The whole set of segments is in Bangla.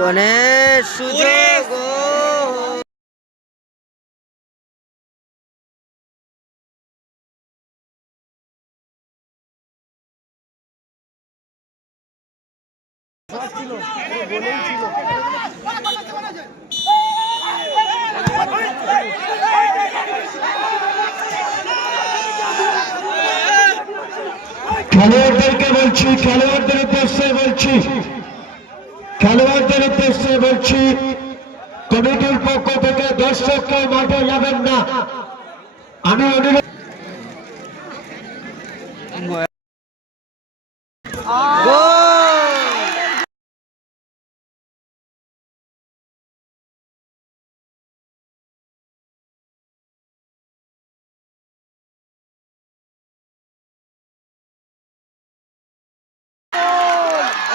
গণেশ সুযোগ খেলোয়াড়দেরকে বলছি খেলোয়াড়দের উদ্দেশ্যে বলছি। খেলোয়াড়দের উদ্দেশ্যে বলছি কমিটির পক্ষ থেকে দর্শককে মাঠে যাবেন না আমি অনুরোধ গোল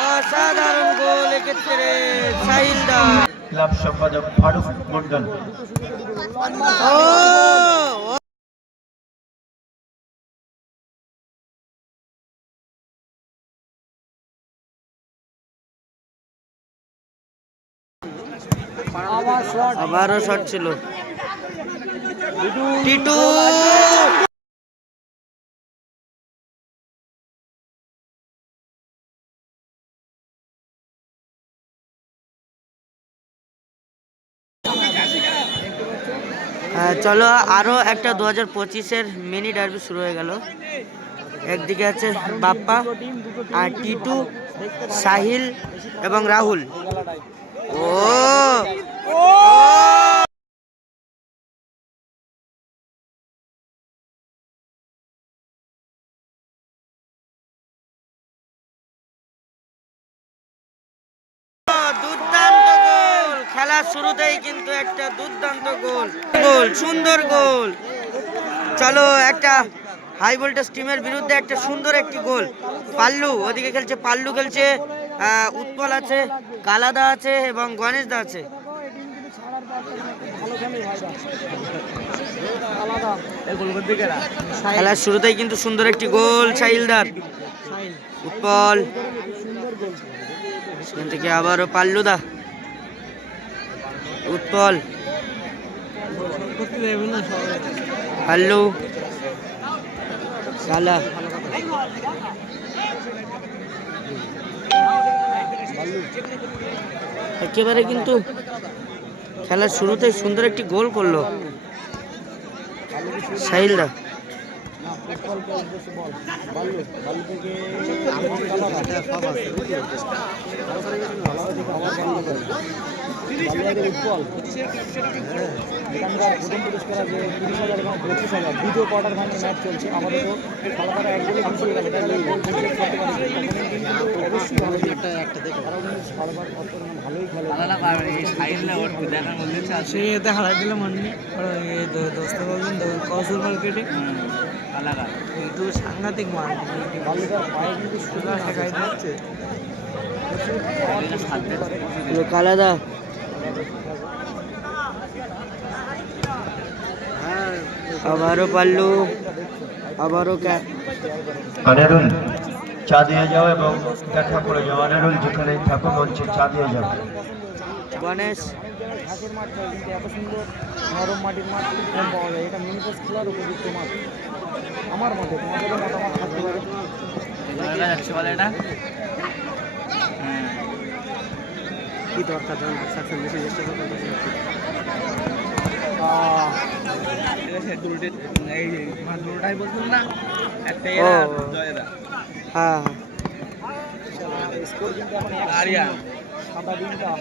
অসাধারণ গোল এক্ষেত্রে ক্লাব সম্পাদক ফারুক মন্ডল আবারও শট ছিল। টিটু। চলো আরও একটা দু হাজার পঁচিশের মিনি ডার্বি শুরু হয়ে গেল। একদিকে আছে বাপ্পা আর টিটু সাহিল এবং রাহুল। ও! খেলার শুরুতেই কিন্তু একটা দুর্দান্ত গোল। গোল, সুন্দর গোল। চলো, একটা হাই ভোল্টেজ টিমের বিরুদ্ধে একটা সুন্দর একটি গোল। পাল্লু, ওদিকে খেলছে, পাল্লু খেলছে উৎপল আছে, কালাদা আছে এবং গণেশ দা আছে। খেলার শুরুতেই কিন্তু সুন্দর একটি গোল সাহিলদার উৎপল। সেখান থেকে আবারও পাল্লুদা উৎপল হ্যালো। সালা একেবারে কিন্তু খেলার শুরুতে সুন্দর একটি গোল করল। সাহিলদা এখানকার প্রথম পুরস্কার আছে তিরিশ হাজার এবং পঁচিশ হাজার দ্বিতীয় কোয়ার্টার ফাইনাল ম্যাচ চলছে আপাতত খেলাটা এক গোলে পিছিয়ে গেছে তাই এই গোল পরিশোধ করতে পারে অবশ্যই ভালো একটা একটা দেখে কিন্তু মানে ভালোই খেলে সে হারাই দিলাম অন্য দোস্ত বলছেন কৌশল মার্কেটে সাংঘাতিক কিন্তু সুন্দর শেখাই দিচ্ছে কালাদা আবারও পাল্লু আবারও আনারুল চা দিয়ে যাও এবং দেখা করে যাও। আনারুল যেখানে থাকো মঞ্চে চা দিয়ে যাও। গণেশ। ঘাসের মাঠ কিন্তু এত সুন্দর নরম মাটির মাঠ খুব কম পাওয়া যায় এটা মিনি পোস্ট খেলার উপযুক্ত মাঠ। আমার মতে তোমাদের মতামত থাকতে পারে কি দরকার যখন সাকসেস বেশি চেষ্টা করতে হ্যাঁ স্কোর কিন্তু এখন সাদা দিনটা।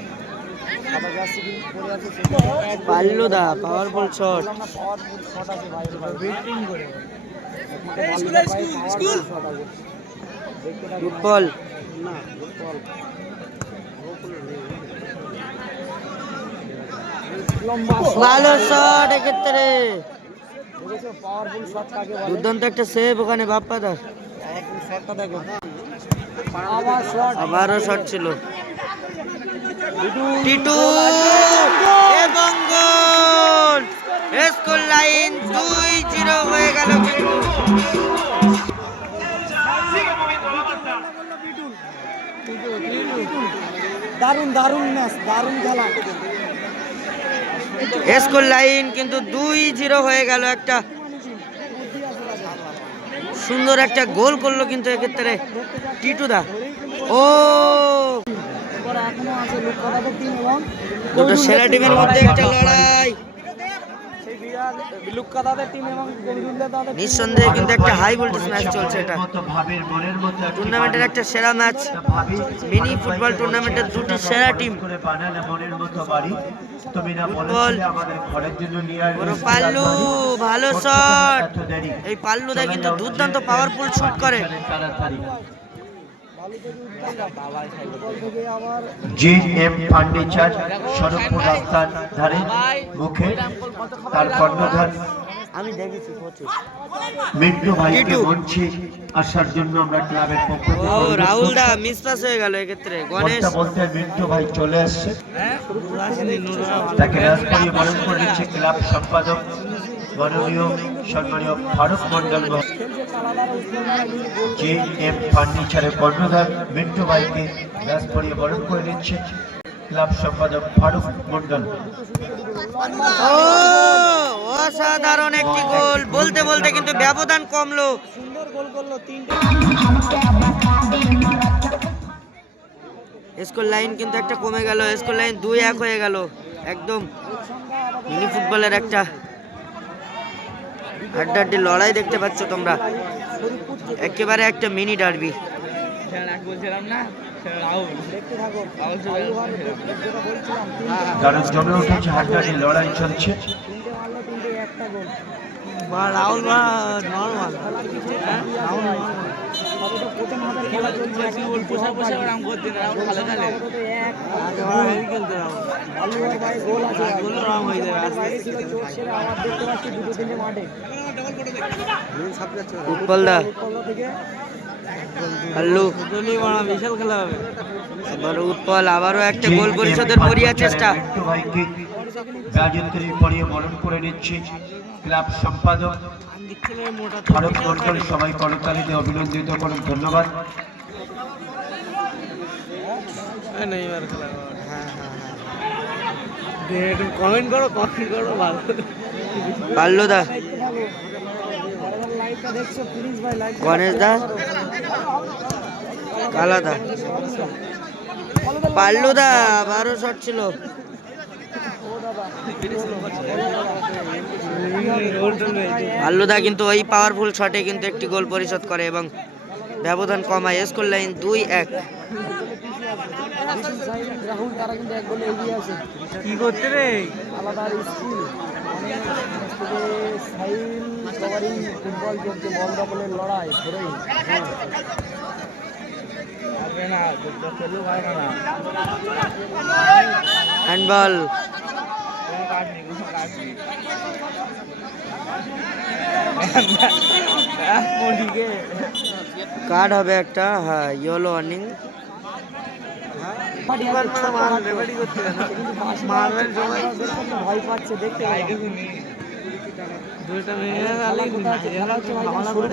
পাল্লুদা পাওয়ারফুল শট আছে ভাই। একমাত্র ভালো শট এক্ষেত্রে? দুর্দান্ত একটা সেভ ওখানে বাপ্পাদার। আবারও শট ছিল। টিটু এবং গোল দারুণ দারুণ ম্যাচ দারুণ খেলা। স্কুল লাইন কিন্তু দুই জিরো হয়ে গেল একটা সুন্দর একটা গোল করল কিন্তু এক্ষেত্রে টিটু দা ও দুটো সেরা টিমের মধ্যে একটা লড়াই সেই বিরাট বিলুপ্কাদাদের টিম এবং কবিরুল্লাহ দাদের নিঃসন্দেহে কিন্তু একটা হাই ভোল্টেজ ম্যাচ চলছে এটা। টুর্নামেন্টের একটা সেরা ম্যাচ মিনি ফুটবল টুর্নামেন্টের দুটি সেরা টিম পাল্লু, ভালো শট। এই পাল্লুদা কিন্তু দুর্দান্ত পাওয়ারফুল শুট করে তাড়াতাড়ি ফুটবল থেকে আবার জি এম ফার্নিচার সড়কপুর রাস্তার ধারে মুখে তার কর্ণধার আমি দেখেছি মিন্টু ভাইকে টিটু। আসার জন্য আমরা ক্লাবের পক্ষ থেকে ও রাহুল করছি। দা মিস পাস হয়ে গেল এক্ষেত্রে গণেশ বলতে মিন্টু ভাই চলে আসছে নুরুল তাকে রাজবাড়ি বরণ করে নিচ্ছে ক্লাব সম্পাদক মাননীয় সম্মানীয় ফারুক মন্ডল জি এম ফার্নিচারের কর্ণধার মিন্টু ভাইকে বরণ করে নিচ্ছে ক্লাব সম্পাদক ফারুক মন্ডল অসাধারণ একটি গোল। বলতে বলতে কিন্তু ব্যবধান কমলো। স্কোর লাইন কিন্তু একটা কমে গেল। স্কোর লাইন দুই এক হয়ে গেল। একদম মিনি ফুটবলের একটা হাড্ডাহাড্ডি লড়াই দেখতে পাচ্ছ তোমরা। একেবারে একটা মিনি ডার্বি। কারণ জমে উঠেছে হাড্ডাহাড্ডি লড়াই চলছে। রাহুল নর্মাল। আবার বিশাল খেলা হবে আবারও উৎপল, আবারও একটা গোল পরিশোধের মরিয়া চেষ্টা। ভাইকে পরিয়ে বরণ করে নিচ্ছে। ক্লাব সম্পাদক মোটা ফারুক মন্ডল সবাই করতালিতে অভিনন্দিত করুন ধন্যবাদ। নেই কমেন্ট করো কমেন্ট করো ভালো। পাল্লু দা। গণেশ দা। কালা দা। পাল্লু দা বারো শট ছিল। পাল্লু দা কিন্তু ওই পাওয়ারফুল শটে কিন্তু একটি গোল পরিশোধ করে এবং ব্যবধান কমায়। স্কোর লাইন দুই এক। রাহুল তারা কিন্তু এক গোলে এগিয়ে আছে কি করতে রে? আলাদা স্কিল সাইল কভারিং ফুটবল চলছে বল দখলের লড়াই ধরেই পারবে না চলু পারবে না হ্যান্ডবল কার্ড হবে একটা হ্যাঁ ইয়েলো ওয়ার্নিং ভয় পাচ্ছে দেখতে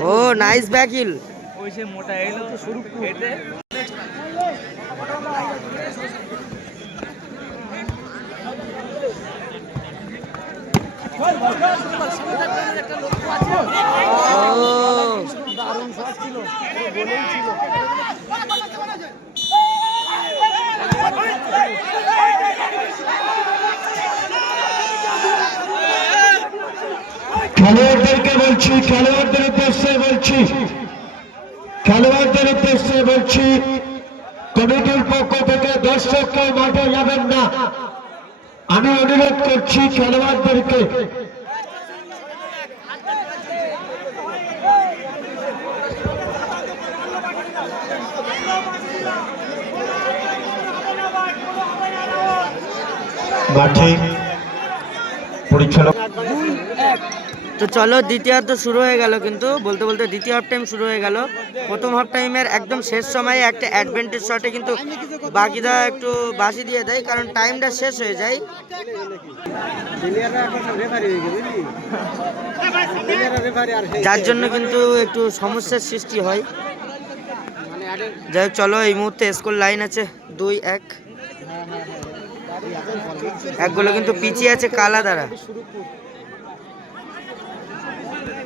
ও নাইস ব্যাকিল ওই সে মোটা এলো তো শুরু এতে দারুণ শট ছিল পুরো গোলেই ছিল খেলোয়াড়দেরকে বলছি, খেলোয়াড়দের উদ্দেশ্যে বলছি, খেলোয়াড়দের উদ্দেশ্যে বলছি, কমিটির পক্ষ থেকে দর্শককে মাঠে যাবেন না। আমি অনুরোধ করছি খেলোয়াড়দেরকে মাঠে পরিচালক তো চলো দ্বিতীয়ার্ধ শুরু হয়ে গেল কিন্তু। বলতে বলতে দ্বিতীয় হাফ টাইম শুরু হয়ে গেল। প্রথম হাফ টাইমের একদম শেষ সময়ে একটা অ্যাডভান্টেজ শটে কিন্তু বাকিরা একটু বাসি দিয়ে দেয়, কারণ টাইমটা শেষ হয়ে যায়। যার জন্য কিন্তু একটু সমস্যার সৃষ্টি হয়। যাই চলো, এই মুহূর্তে স্কোর লাইন আছে দুই, এক। একগুলো কিন্তু পিছিয়ে আছে কালা দ্বারা সুরুপুর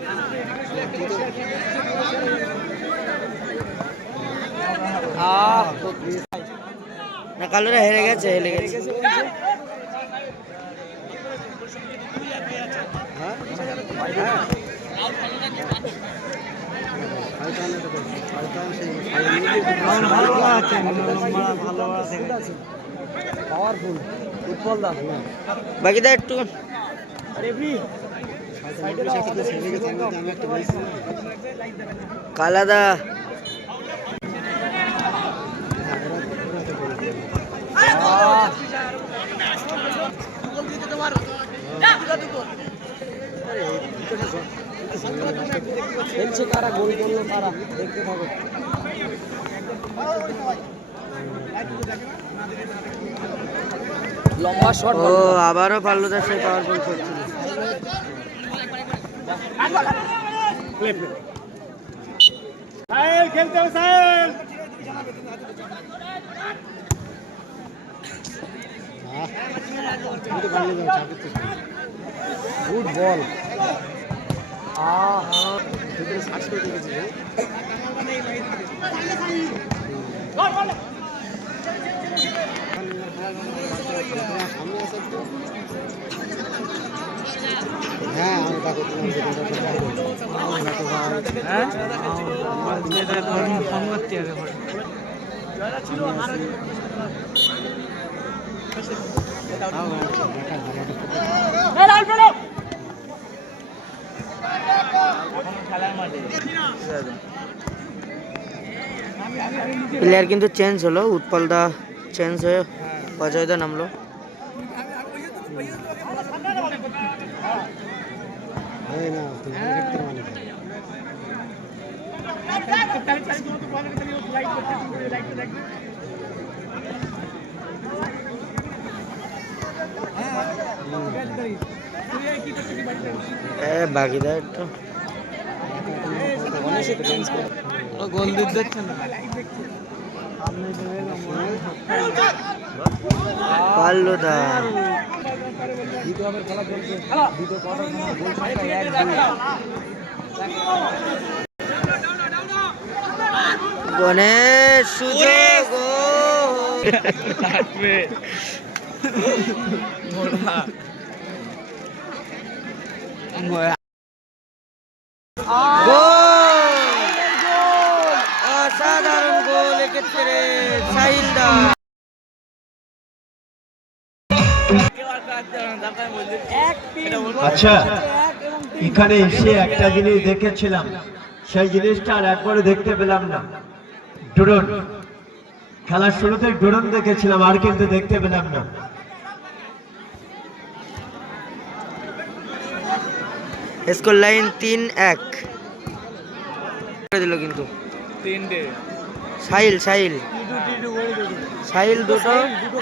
আহ তো বেশ না কালোরা হেরে গেছে হেরে গেছে। পাওয়ারফুল উৎপল দাস বাকিটা একটু কালাদা। আবারও পাল্লুদার সেই পাওয়ারফুল করছিল গুড বল আহ আমি তা হ্যাঁ। প্লেয়ার কিন্তু চেঞ্জ হলো উৎপল দা চেঞ্জ হয়ে অজয় দা নামলো। বাকিদা একটু গোল দিতে দিচ্ছে না এক দুই গণেশ সুযোগ অসাধারণ গোল এক্ষেত্রে সাহিল আচ্ছা এখানে এসে একটা জিনিস দেখেছিলাম। সেই জিনিসটা আর একবারে দেখতে পেলাম না। ড্রোন। খেলার শুরুতে ড্রোন দেখেছিলাম আর কিন্তু দেখতে পেলাম না। স্কোর লাইন তিন এক। করে দিল কিন্তু। সাহিল সাহিল। টিটু টিটু দুটো।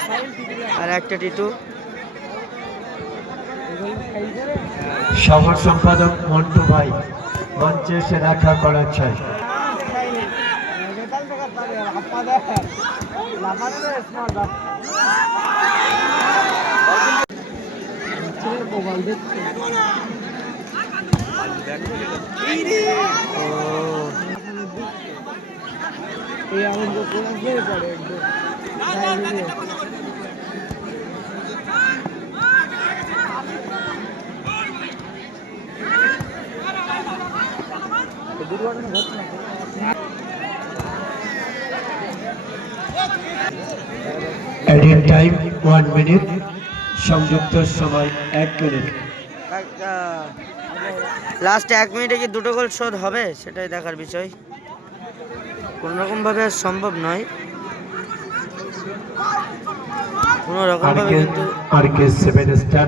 সাহিল আর একটা টিটু। সভা সম্পাদক মন্টু ভাই মঞ্চে এসে দেখা চাই এই একদম এডিট টাইম ওয়ান মিনিট সংযুক্ত সময় এক মিনিট লাস্ট এক মিনিটে কি দুটো গোল শোধ হবে? সেটাই দেখার বিষয়। কোনো রকম ভাবে আর সম্ভব নয়। কোনো রকম ভাবে আরকে কিন্তু RK seven star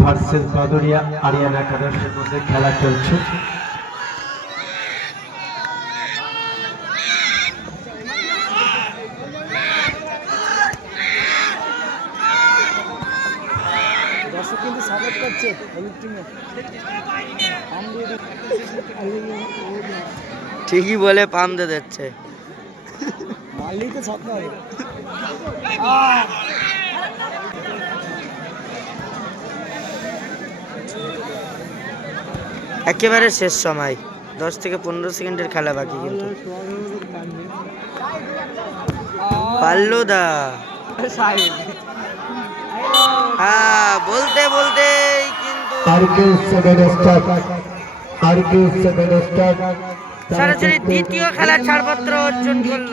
versus Baduria Ariana একাদশের মধ্যে খেলা চলছে দর্শক কিন্তু সাপোর্ট করছে হলুদ টিমে আম দিয়ে দিচ্ছে। ঠিকই বলে পাম দিয়ে দিচ্ছে। একেবারে শেষ সময়। দশ থেকে পনেরো সেকেন্ডের খেলা বাকি কিন্তু। পাল্লুদা হ্যাঁ বলতে বলতে কিন্তু সরাসরি দ্বিতীয় খেলার ছাড়পত্র অর্জন করল।